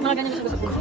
Mga ganyan yung gusto ko.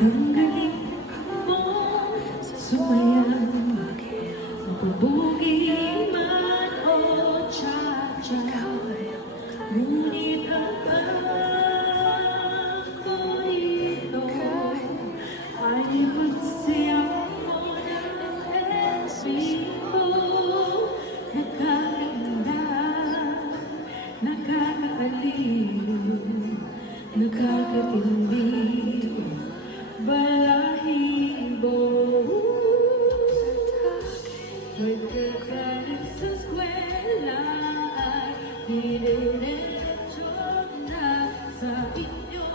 Tanggalin mo sa sumayan, mabubugi man o tsa-tsa, ngunit ako dito ay magsiyang mo ng esiko. Nakakaganda, nakakaaliw, nakakatindi, balahibo. Pagkakalit sa eskwela ay diretso na sa inyo.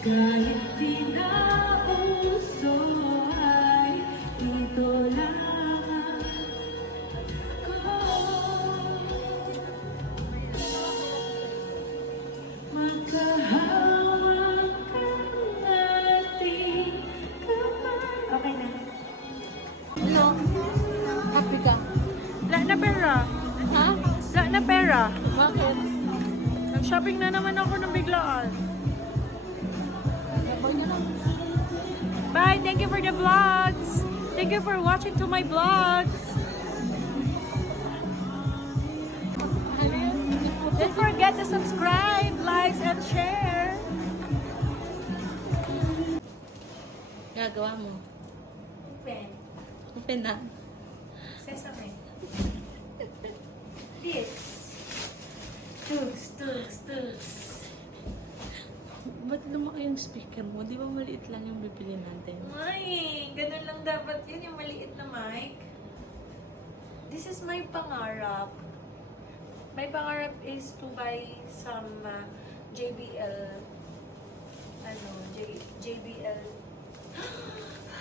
Kahit di na uso ay ito lang ako. Magkahawakan natin kamay. Okay na. Happy ka. Wala na pera. Ha? Wala na pera. Bakit? Bakit? Nag-shopping na naman ako ng biglaan. Boy na lang. Bye! Thank you for the vlogs! Thank you for watching to my vlogs! Don't forget to subscribe, like, and share! Gagawa mo. Open. Open na. Sesame. This. Tugs. Ba't lumaki yung speaker mo? Di ba maliit lang yung bibili natin? Ay, ganun lang dapat yun, yung maliit na mic. This is my pangarap. My pangarap is to buy some JBL, JBL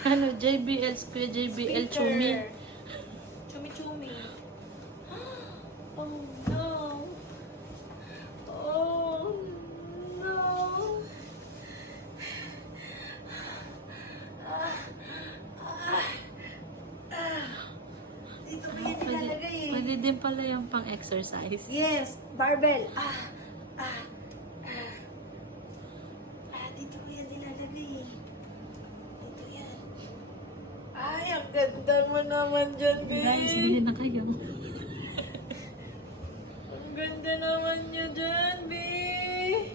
Ano? JBL Square, JBL Chumi. Chumi. Oh no. Oh no. Dito ko yung nilalagay eh. Pwede din pala yung pang-exercise. Yes, barbell. Dito ko yan nilalagay eh. Dito yan. Ay, ang ganda mo naman dyan, babe. Guys, bili na kayo. Ang ganda naman niya dyan, babe.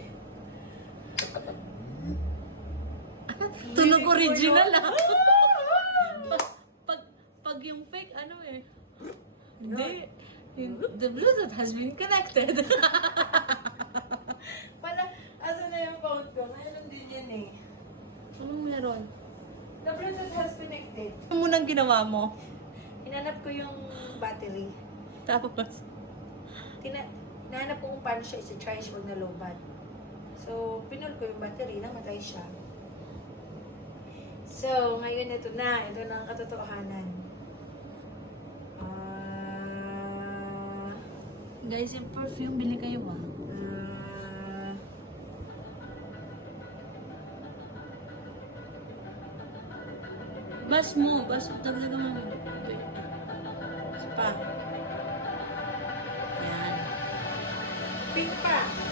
Tunog original ah. pag yung fake, ano eh. Hindi. The Bluetooth has been connected. Pala, asa na yung phone ko? Mayroon din yan eh. Anong meron? The Bluetooth has connected. Ano munang ginawa mo? Hinanap ko yung battery. Tapos, Nahanap ko kung paano siya isi-charge pag nalobat. So, pinul ko yung battery, namatay siya. So, ngayon ito na ang katotohanan. guys, yung perfume, bili kayo ba? Bas mo, dagdagan mo. Pa. Yan. Pink pa.